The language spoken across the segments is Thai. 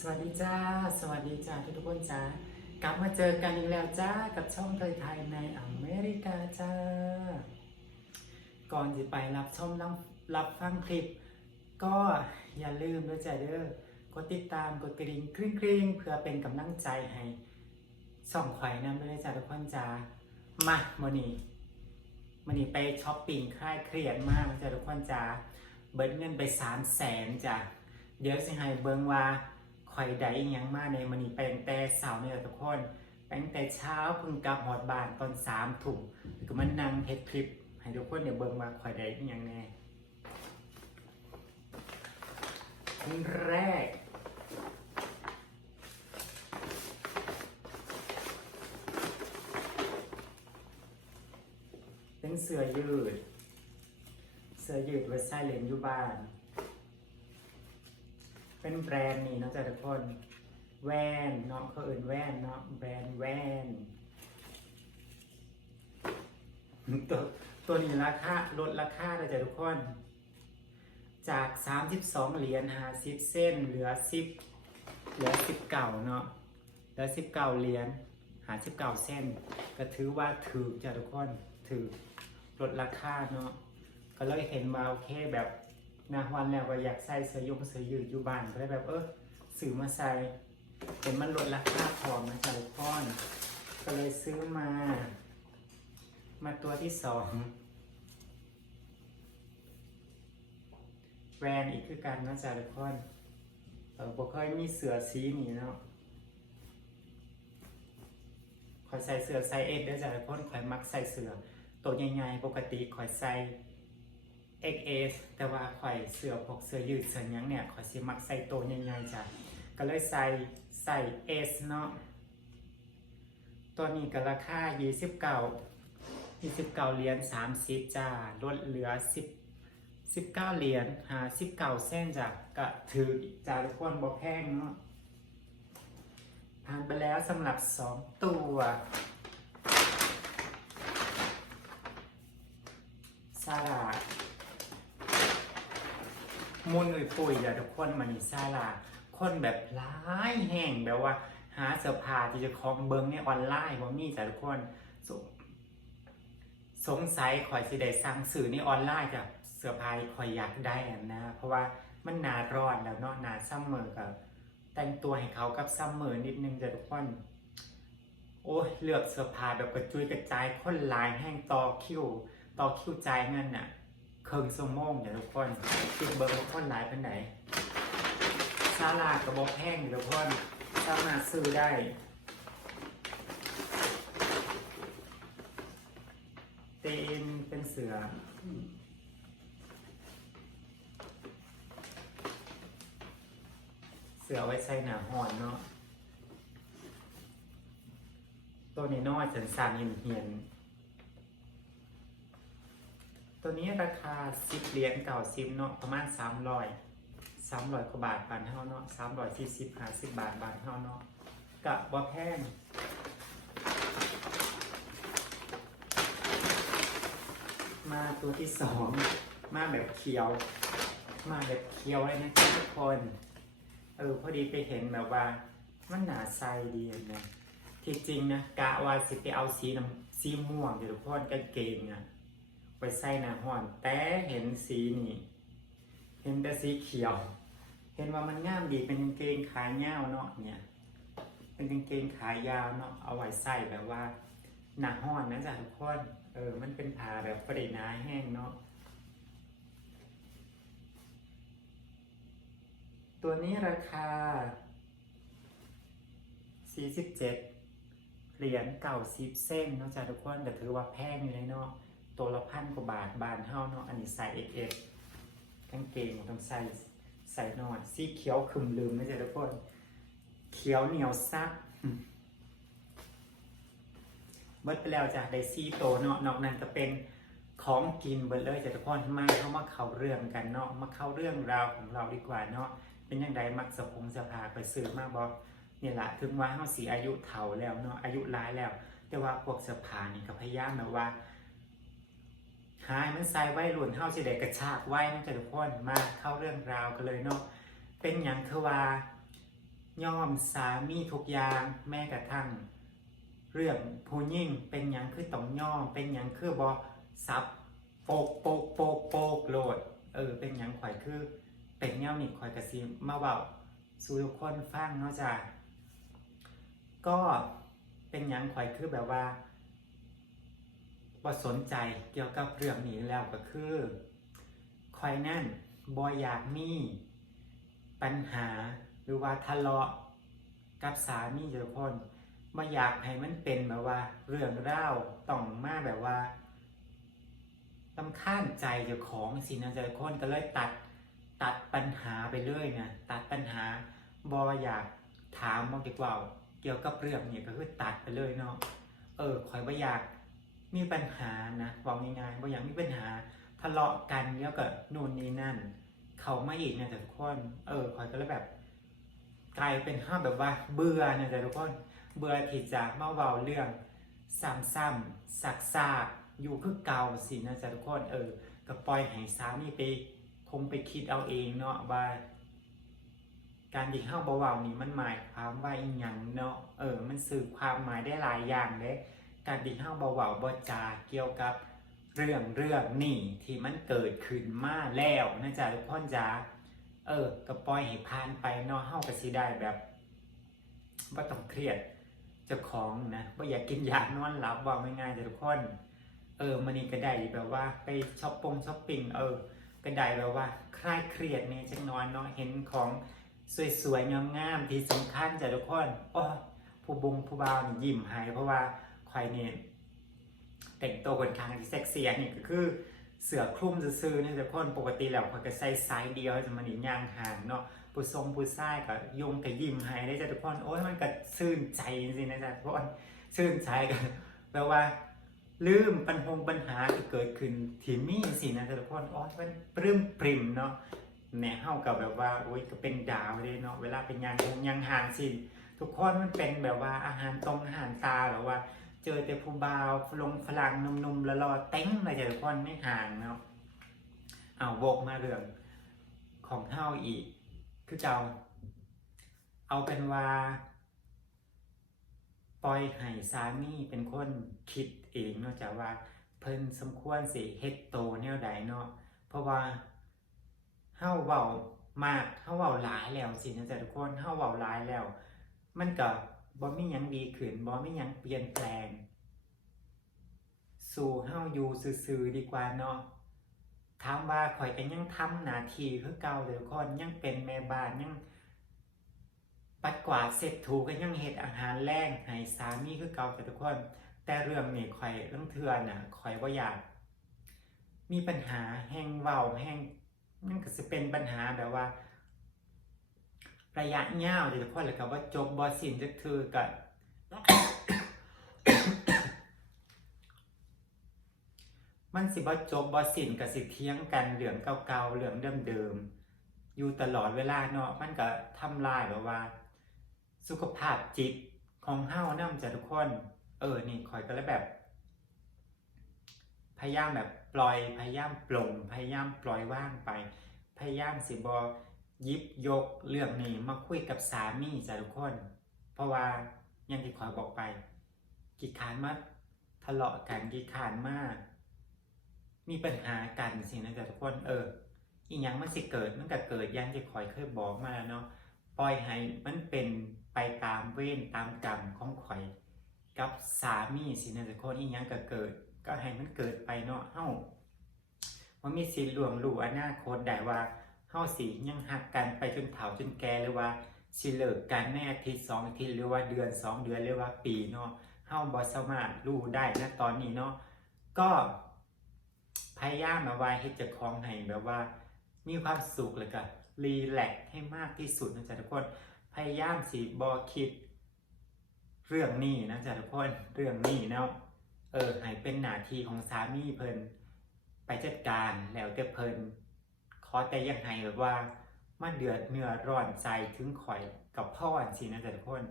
สวัสดีจ้า สวัสดีจ้าทุกทุกคนจ้ากลับมาเจอกันอีกแล้วจ้ากับช่องเทยไทยในอเมริกาจ้า ก่อนจะไปรับชมรับรับฟังคลิป ก็อย่าลืมด้วยจ้าเด้อกดติดตามกดกระดิ่งกริ๊งกริ๊งเพื่อเป็นกำลังใจให้ส่องไข่น้ำด้วยจ้าทุกคนจ้ามาโมนี่มันนี่ไปช้อปปิ้งคลายเครียดมากจ้าทุกคนจ้าเบิดเงินไปสามแสนจ้าเดี๋ยวสิให้เบิงว่า ข่อยได้ยังมาในมื้อนี้ไปตั้งแต่เช้านี่แหละทุกคนไปตั้งแต่เช้าเพิ่งกลับฮอดบานตอน3ทุ่มแล้วก็มานั่งเฮ็ดคลิป ให้ทุกคนเดี๋ยวเบิ่งว่าข่อยได้ยังแน่อันแรกเป็นเสื้อยืด เสื้อยืดไว้ใส่เล่นอยู่บ้าน เป็นแบรนด์นี่เนาะจ้ะทุกคนแวนเนาะเขาเอื่นแวนเนาะแบรนด์แวนตัวตัวนี้ราคาลดราคาเลยจ้ะทุกคน จาก 32 เหรียญ50เส้นเหลือ 10 เหลือ19เก่าเนาะเหลือ19เก้าเหรียญ59เส้น ก็ถือว่าถือจ้ะทุกคนถือลดราคาเนาะก็เลยเห็นว่าโอเคแบบ นะวันแล้วก็อยากใส่เสื้อยงเสื้อยืดอยู่บ้านก็เลยแบบเออซื้อมาใส่เห็นมันลดราคาพอนะจ๊ะทุกคนก็เลยซื้อมา มาตัวที่สองแบรนด์อีกคือกันนะจ๊ะทุกคนเออบ่เคยมีเสื้อสีนี้เนาะคอยใส่เสื้อไซส์เอสด้วยจ้ะทุกคนคอยมักใส่เสื้อตัวใหญ่ๆปกติคอยใส่ XS แต่ว่าข่อยเสื้อพกเสื้อยืดเสื้อยังเนี่ยข่อยสิมักใส่โตวใหญ่ๆจ้ะก็เลยใส่ใส่ S เนาะตัวนี้ก็ราคา 29 29เหรียญ30จ้าลดเหลือ 10 19เหรียญหา19เส้นจ้ะก็ถือจ้าทุกคนบ่แพงเนาะผ่านไปแล้วสำหรับ 2 ตัวสลัด มุนอุยปุ๋ยอย่าทุกคนมันนี่ซาลา คนแบบร้ายแห้งแบบว่า หาเสื้อผ้าที่จะคล้องเบิ้งในออนไลน์ว่ามีจ้ะทุกคนสงสงสัยข่อยสิได้สั่งสื่อในออนไลน์จากเสื้อผ้าที่ข่อยอยากได้อะนะ เพราะว่ามันหนาร้อนแล้วเนาะหนาซัมเมอร์กับแต่งตัวให้เขากับซัมเมอร์นิดนึงจ้ะทุกคนโอ้ยเลือกเสื้อผ้าแบบกระจุยกระจายคนลายแห้งต่อคิวต่อคิวใจเงินน่ะ เครื่องสมองเดี๋ยวทุกคนคิดเบอร์ว่าคนหลายเป็นไหนซาลากระบอกแห้งเดี๋ยวทุกคนสามารถซื้อได้เตนเป็นเสือเสือไว้ใส่หนาหอนเนาะตัวนี้น้อยสันสานเหียนเหียน ตัวนี้ราคา 10 เหรียญเก่าซิมเนาะประมาณ 300 300กว่าบาทบานเฮาเนาะ340 50บาทบานเฮาเนาะกะบ่แพงมาตัวที่สองมาแบบเขียว มาแบบเขียวเลยนะทุกคน เออพอดีไปเห็นแบบว่า มันหนาใสดีนะที่จริงนะกะว่าสิไปเอาสีน้ำสีม่วงเดี๋ยวทุกคนกางเกงอะ ไปใส่หน้าห้อน แต่เห็นสีนี่ เห็นแต่สีเขียว เห็นว่ามันงามดีเป็นกางเกงขายาวเนาะเนี่ย เป็นกางเกงขายาวเนาะเอาไว้ใส่แบบว่าหน้าห้อนนะจ๊ะทุกคนเออมันเป็นผ้าแบบประดหนาแห้งเนาะตัวนี้ราคา 47 เหรียญเก่าสิบเส้นเนาะจ๊ะทุกคนแต่ถือว่าแพงอยู่เลยเนาะ ตัวละพันกว่าบาทบานเท่าเนาะอันนี้ใส่เอเอฟกางเกงต้องใส่ใส่นอยสีเขียวคึมลืมนะจ๊ะทุกคน เขียวเหนียวซักเบิดไปแล้วจ้ะได้ซีโตเนาะนอกนั้นจะเป็นของกินเบิดเลยจ้ะทุกคนมาเข้ามาเข้าเรื่องกันเนาะมาเข้าเรื่องราวของเราดีกว่าเนาะเป็นยังไงมักสะพงสะพาไปซื้อมาบอกเนี่ยแหละถึงว่าเฮาสีอายุเฒ่าแล้วเนาะอายุร้ายแล้ว แต่ว่าพวกเสื้อผ้านี่ก็พยายามแบบว่า หายมันใส่ไว้หลุนเท่าสิเด็กกระชากไว้นะจ๊ะทุกคนมาเข้าเรื่องราวกันเลยเนาะเป็นอย่างคือว่ายอมสามีทุกอย่างแม้กระทั่ง เรื่องผู้ยิ่งเป็นหยังคือต้องย่อมเป็นหยังคือบอซับโปกโปกโปกโปกโลด เออ เป็นหยังข่อยคือ เป็นแนวนี่ข่อยกระซิมาเบาสู่ทุกคนฟังเนาะจ้ะก็เป็นหยังข่อยคือแบบว่า บ่สนใจเกี่ยวกับเรื่องนี้แล้วก็คือข่อยนั่นบ่อยากมีปัญหาหรือว่าทะเลาะกับสามีทุกคนบ่อยากให้มันเป็นแบบว่า เรื่องเล่าต้องมาแบบว่าลำค้านใจเจ้าของสินะเจ้าคนก็เลยตัดตัดปัญหาไปเรื่อยนะตัดปัญหาบออยากถามมากดีกว่าเกี่ยวกับเรื่องเนี่ยก็คือตัดไปเลยเนาะเออคอยบ่อยาก มีปัญหานะบอกง่ายๆบ่อย่ากมีปัญหาทะเลาะกันแล้วก็นู่นนี่นั่น เขาไมาอีกเนี่ยแต่ทุกคนเออคอยก็เลยแบบ กลายเป็นห้าแบบว่า เบื่อเนี่ยแต่ทุกคน เบื่อที่จะมาเว้าเรื่องซ้ำๆซักซากๆอยู่คือเก่าสินะจ๊ะทุกคนเออก็ปล่อยให้สามีไปคงไปคิดเอาเองเนาะว่าการที่เข้าเบาๆนี่มันหมายความว่าอีหยังเนาะเออ มันสื่อความหมายได้หลายอย่างเลย การที่เข้าเบาๆบ่จาเกี่ยวกับเรื่องเรื่องนี่ที่มันเกิดขึ้นมาแล้วนะจ๊ะทุกคนจ๋าเออก็ปล่อยให้ผ่านไปเนาะเฮาก็สิได้แบบบ่ต้องเครียดเจ้าของนะบ่อยากกินยานอนหลับว่าง่ายๆจ้ะทุกคนเออมันนี่ก็ได้แบบว่าไปช้อปปงช้อปปิ้งเออก็ได้แบบว่าคลายเครียดเนี่ยจังนอนเนาะเห็นของสวยๆงามๆที่สำคัญจ้ะทุกคนโอ้ผู้บงผู้บ่าวนี่ยิ้มให้เพราะว่า ครเนี่ยแต่งตัวค่อนข้างที่เซ็กซี่นี่ก็คือเสือคลุมซื่อๆเนี่ยทุกคนปกติแล้วเขาก็ใส่ไซส์เดียวจะมันนี่ย่างห่างเนาะผู้ทรงผู้ชายก็ยงกับยิ้มให้ได้จ้ะทุกคนโอ้ยมันก็ซื่นใจจริงๆนะจ๊ะทุกคนซื่นใจกันแปลว่าลืมปัญหงปัญหาที่เกิดขึ้นที่มีสินะทุกคนอ๋อมันปลื้มปริ่มเนาะแหน่เฮากับแบบว่าโอ้ยก็เป็นดาวเลยเนาะเวลาเป็นยางคงยางห่างสิทุกคนมันเป็นแบบว่าอาหารตรงอาหารตาหรือว่า เจอแต่ผู้บ่าวลงฝรั่งนุ่มๆแล้วรอเต้งเลยจ้ะทุกคนไม่ห่างเนาะเอาวกมาเรื่องของเฮาอีก คือเจ้า เอาเป็นว่าปล่อยให้สามีเป็นคนคิดเองเนาะจากว่าเพิ่นสมควรสิเฮ็ดโตแนวใดเนาะเพราะว่าเฮาเว้ามากเฮาเว้าหลายแล้วสินะจ๊ะทุกคนเฮาเว้าหลายแล้ว มันก็ บ่มีหยังดีขึ้นบ่มีหยังเปลี่ยนแปลง สู่เฮาอยู่ซื่อๆดีกว่าเนาะถามว่าข่อยก็ยังทำหน้าที่คือเก่าเด้อทุกคนยังเป็นแม่บ้านยังปัดกวาดเสร็จถูก็ยังเฮ็ดอาหารแรงให้สามีคือเก่าแต่ทุกคน แต่เรื่องนี้ข่อยเรื่องเทือนน่ะข่อยบ่อยาก มีปัญหาแห้งเว้าแห้งนั่นก็สิเป็นปัญหาแบบว่า ระยะยาวเดี๋ยวทุกคนเลยครับว่าจบบ่สิ้นจักเทือก็มันสิบ่จบบ่สิ้นก็สิเถียงกันเรื่องเก่าๆเรื่องเดิมๆอยู่ตลอดเวลาเนาะมันก็ทำลายแบบว่า สุขภาพจิตของเฮานำจ้ะทุกคน เออนี่คอยก็เลยแบบ พยายามแบบปล่อยพยายามปลงพยายามปล่อยว่างไป พยายามสิบอ ยิบยกเรื่องนี้มาคุยกับสามีจ้ะทุกคน เพราะว่าอย่างที่คอยบอกไป กี่ขานมาทะเลาะกันกี่ขานมามีปัญหากันสินะจ๊ะทุกคนเอออีหยังมันสิเกิดมันก็เกิดอย่างที่คอยเคยบอกมาแล้วเนาะปล่อยให้มันเป็นไปตามเวรตามกรรมของข่อย กับสามีสินะจ๊ะทุกคนอีหยังก็เกิด ก็ให้มันเกิดไปเนาะเฮาว่ามีสิหลวงรู้อนาคตได้ว่า เฮาสิยังหักกันไปจนเฒ่าจนแก่หรือว่าสิเลิกกันในอาทิตย์สองอาทิตย์หรือว่าเดือนสองเดือนหรือว่าปีเนาะเฮาบ่สามารถรู้ได้นะตอนนี้เนาะก็พยายามมาไว้ให้เจ้าของให้แบบว่า มีความสุขเลยก็รีแลกให้มากที่สุดนะจ๊ะทุกคนพยายามสิบอคิด เรื่องนี้นะจ๊ะทุกคนเรื่องนี้เนาะเออให้เป็นหน้าที่ของสามีเพิ่นไปจัดการแล้วแต่เพิ่น ขอแต่อยังให้แบบว่า มันเดือดเนื้อร้อนใจถึงข่อยกับพ่อสินะจ๊ะทุกคน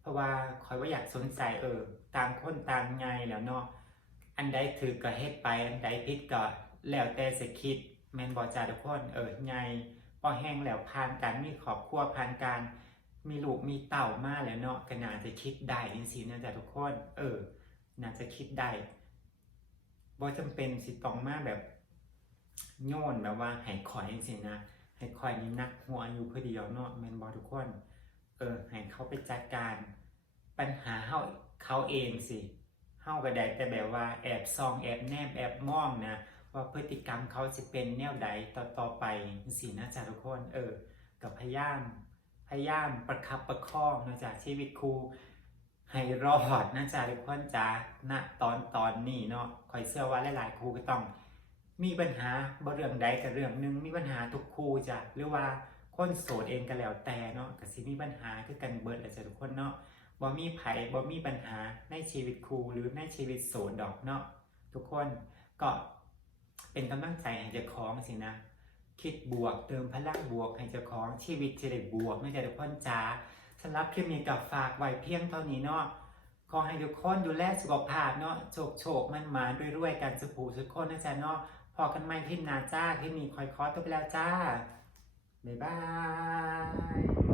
เพราะว่าข่อยว่าอยากสนใจเออต่างคนต่างไงแล้วเนาะอันใดถือก็เฮ็ดไปอันใดผิดก็แล้วแต่สิคิดแม่นบ่จ้าทุกคนเออไงพอแห้งแล้วผ่านการมีครอบครัวผ่านการมีลูกมีเต่ามาแล้วเนาะก็น่าจะคิดได้จริงๆนะจ๊ะทุกคน เออ น่าจะคิดได้บ่จำเป็นสิต้องมาแบบ โยนแบบว่าให้คอยจริงๆนะให้คอยนี่นักหัวอยู่เพื่อเดียวเนาะแมนบ่ทุกคน เออให้เขาไปจัดการปัญหาเฮาเขาเองสิเฮาก็ได้แต่แบบว่าแอบซองแอบแนบแอบมองนะว่าพฤติกรรมเขาจะเป็นแนวใดต่อต่อไปสินะจ๊ะทุกคนเออกับพยายามพยายามประคับประคองนะจ๊ะชีวิตครูให้รอดนะจ๊ะทุกคนจ้าณตอนตอนนี้เนาะคอยเชื่อว่าหลายๆครูก็ต้อง มีปัญหาบ่เรื่องใดกับเรื่องหนึ่งมีปัญหาทุกครูจ้ะหรือว่าคนโสดเองก็แล้วแต่เนาะก็สิมีปัญหาคือกันเบิดแหละจ้ะทุกคนเนาะบ่มีไผบ่มีปัญหาในชีวิตครูหรือในชีวิตโสดดอกเนาะทุกคนก็เป็นกำลังใจให้เจ้าของสินะ คิดบวกเติมพลังบวกให้เจ้าของชีวิตจะได้บวกไม่ใช่ทุกคนจ้าสำหรับคลิปนี้กับฝากไว้เพียงเท่านี้เนาะขอให้ทุกคนดูแลสุขภาพเนาะโชคโชคมันมาด้วยด้วยๆกันสุขูสุขคนนะจ๊ะเนาะ อกันใหม่คลิปหน้าจ้าคลิปนี้คอยคอตัวไปแล้วจ้า บ๊ายบาย